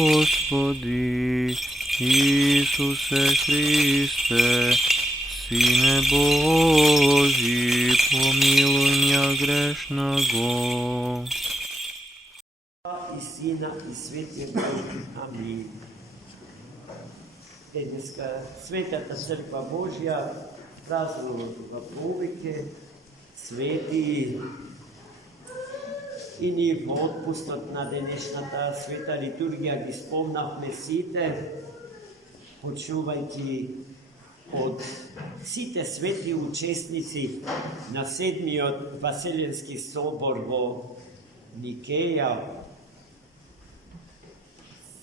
Господи Ісусе Христе, Сине Божий, помилуй меня грешного. I Sina i Svetog Duha. Amin. Dneska Svetata Crkva Božja praznuje povike, sveti i ni otpustot na dnešната sveta liturgija, ki spomnahme site, počuvajte od site sveti učestnici na 7. Vaseljenski sobor vo Nikeja,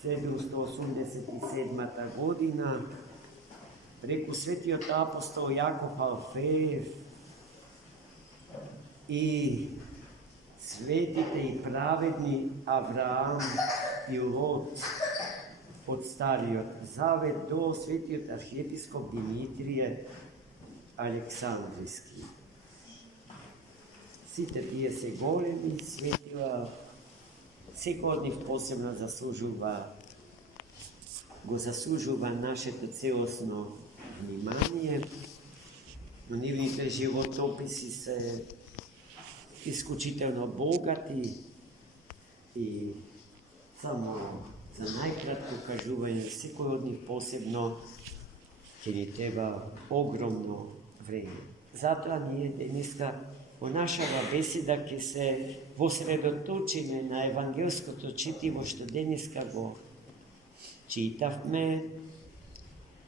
787. godina, preko svetio apostol Jakov Alfejev i svetite i pravedni Avraam i Lot od Starijog Zavet do svetio arhijepiskop Dimitrije Aleksandrijski. Site tije se golemi svetila, всеки от них посебно заслужува нашето целостно внимание, но нивните животописи се изключително богати и само за най-кратко кажување секој од них посебно ќе ни треба огромно време. Затоа ние денеска во нашава беседа ќе се восредоточиме на евангелското четиво што денеска го читавме,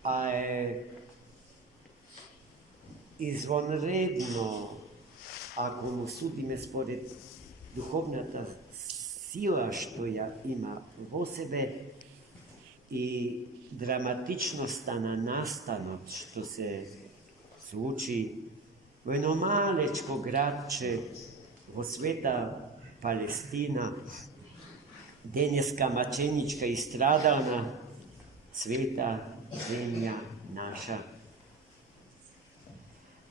а е извонредно, ако му судиме според духовната сила што ја има во себе и драматичноста на настанот што се случи во едно малечко градче во света Палестина, денеска маченичка и страдална света земја наша,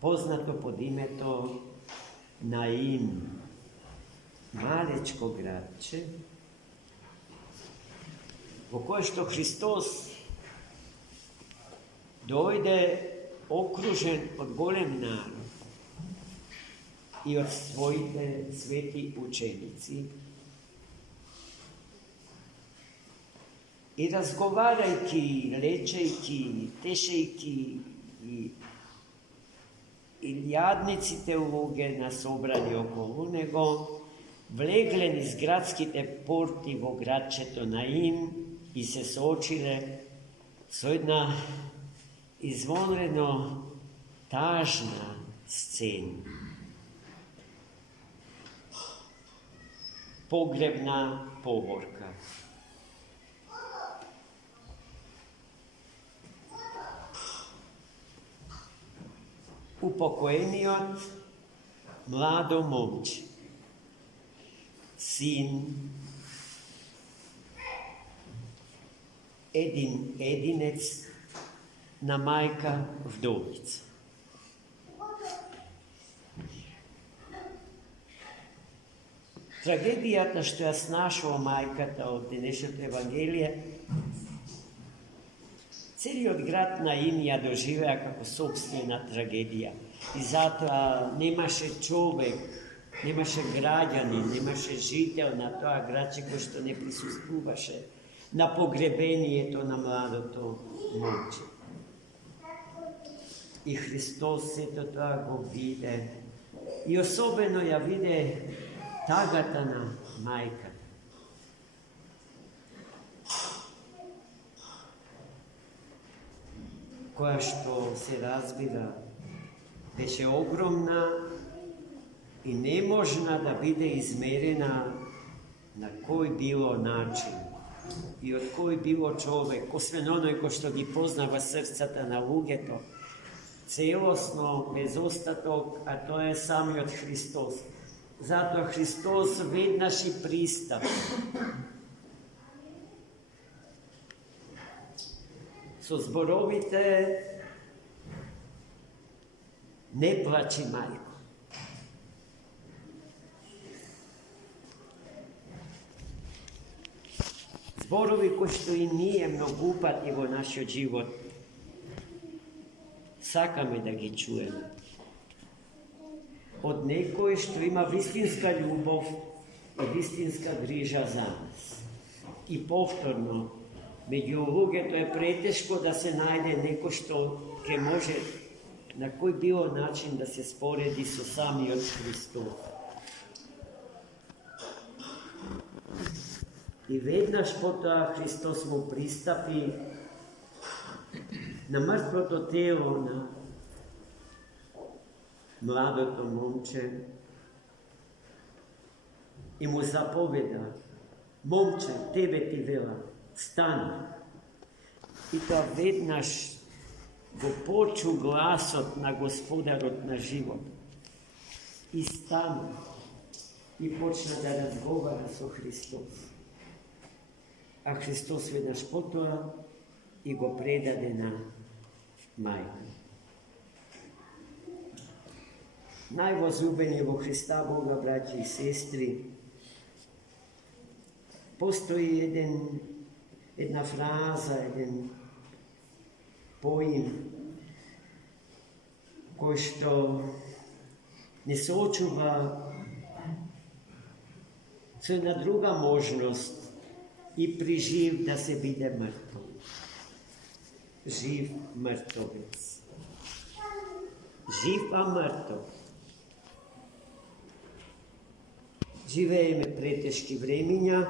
познато под името Наин, малечко градче, во кое што Христос дојде окружен од голем народ и од своите свети ученици. И разговарајќи, лечејќи, тешејќи и лјадниците луѓе на собрани околу него, влегле низ градските порти во градчето Наин и се соочиле со една извонредно тажна сцена. Погребна поворка. Упокоениот младо момче, син, единец на мајка вдовица. Трагедијата што ја снашува мајката од денешното Евангелие, целиот град Наин ја доживеа како собствена трагедија. И затоа немаше човек, немаше граѓанин, немаше жител на тоа градче кој што не присуствуваше на погребението на младото момче. И Христос сето тоа го виде и особено ја виде тагата на мајката. Која што се разбира беше огромна и не можна да биде измерена на кој било начин и од кој било човек, освен оној кој што ги познава срцата на луѓето, целосно, без остаток, а тоа е самиот Христос. Затоа Христос веднаш и пристап. Со зборовите не плачи мајко. Зборови кои што и ние многу пати во нашиот живот сакаме да ги чуеме. Од некој што има вистинска љубов и вистинска грижа за нас. И повторно, меѓу луѓето е претешко да се најде некој што ќе може на кој било начин да се спореди со самиот Христос. И веднаш потоа Христос му пристапи на мртвото тело на младото момче и му заповеда: момче, тебе ти вела, стани. И тоа веднаш го почу гласот на Господарот на живот. И стана и почна да разговара со Христос. А Христос веднаш потоа и го предаде на мајка. Највозлюбени во Христа Бога, браќи и сестри, постои една фраза, еден поим, кој што не соочува со една друга можност и при жив да се биде мртов. Жив мртовец. Жив, а мртов. Живееме претешки времиња,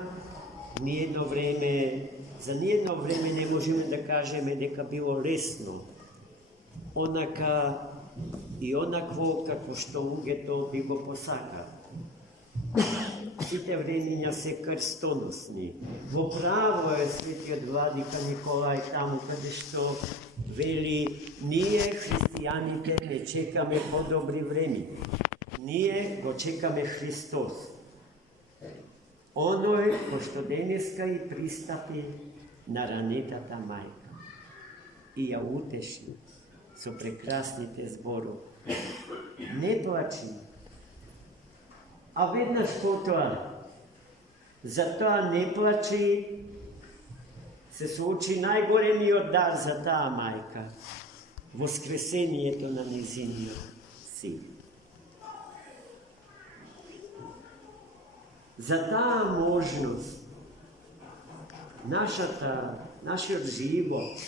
за ниедно време не можеме да кажеме дека било лесно, онака и онакво како што луѓето би го посака. Сите времиња се крстоносни. Во право е светиот владика Николај таму каде што вели: ние христијаните не чекаме подобри времиња. Ние го чекаме Христос. Оној кој што денеска и пристапи на ранетата мајка и ја утеши со прекрасните зборови. Не плачи, а веднаш потоа, затоа не плачи, се случи најголемиот дар за таа мајка, воскресението на незиниот син. За таа можност, нашиот живот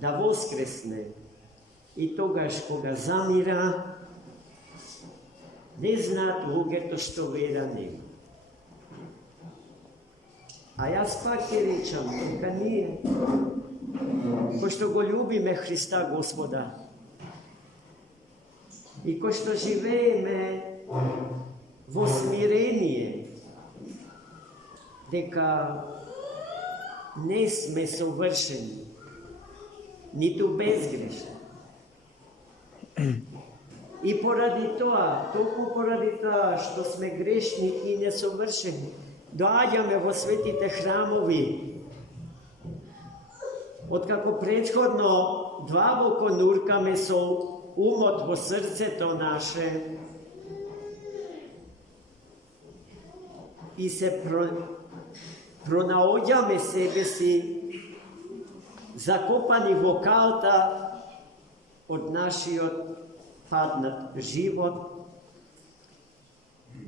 да воскресне и тогаш кога замира, не знаат луѓето што вера нема. А јас пак ќе речам дека ние, кој што го љубиме Христа Господа и кој што живееме во смирение, дека не сме совршени, ниту безгрешни. И поради тоа, толку поради тоа што сме грешни и несовршени, доаѓаме во светите храмови. Откако претходно длабоко нуркаме со умот во срцето наше, и се пронаоѓаме себе си закопани во калта од нашиот паднат живот,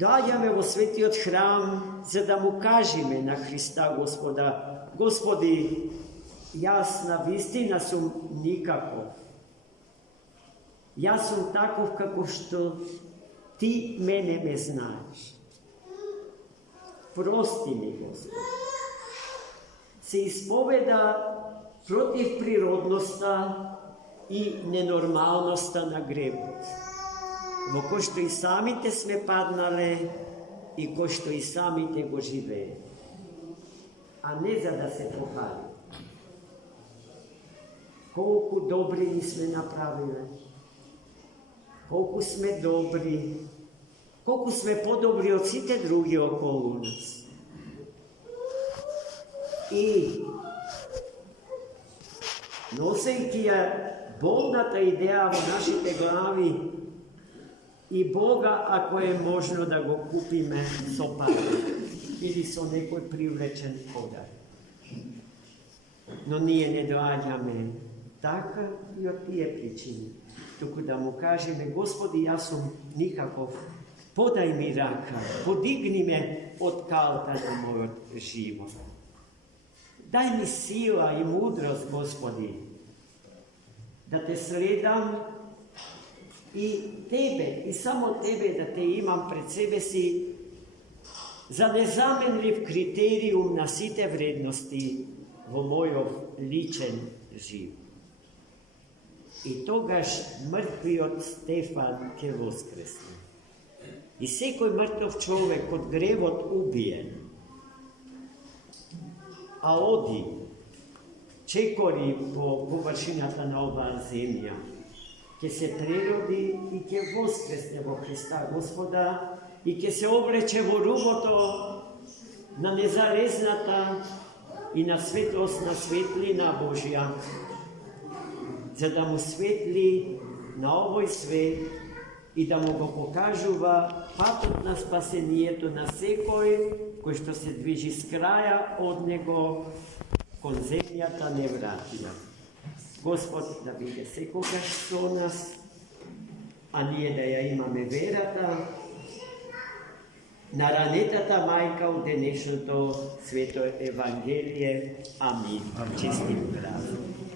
доаѓаме во светиот храм за да му кажеме на Христа Господа: Господи, јас на вистина сум никаков. Јас сум таков како што Ти мене ме знаеш. Прости ми, Господи. Се исповеда против природноста и ненормалноста на гревот, во кој што и самите сме паднале и кој што и самите го живее, а не за да се похвали. Колку добри ни сме направиле, колку сме добри, колку сме подобри од сите други околу нас. И носејќи ја болната идеја во нашите глави, и Бога, ако е можно да го купиме со пари. ili со некој привлечен подар. Но ние не доаѓаме така и од тие причини, туку да му кажеме: Господи, јас сум никаков, подај ми рака, подигни ме од калта на мојот живот. Дај ми сила и мудрост, Господи, да те следам и Тебе, и само Тебе да те имам пред себе си за незаменлив критериум на сите вредности во мојов личен живот. И тогаш мртвиот Стефан ќе воскресне. И секој мртов човек од гревот убиен, а оди, чекори по површината на оваа земја, ќе се прероди и ќе воскресне во Христа Господа и ќе се облече во рубото на незарезната и на светлосна светлина Божја, за да му светли на овој свет и да му го покажува патот на спасението на секој кој што се движи с краја од него кон земјата невратија. Господ да биде секогаш со нас, а ние да ја имаме верата на ранетата мајка од денешното свето Евангелие. Амин. Честит празник.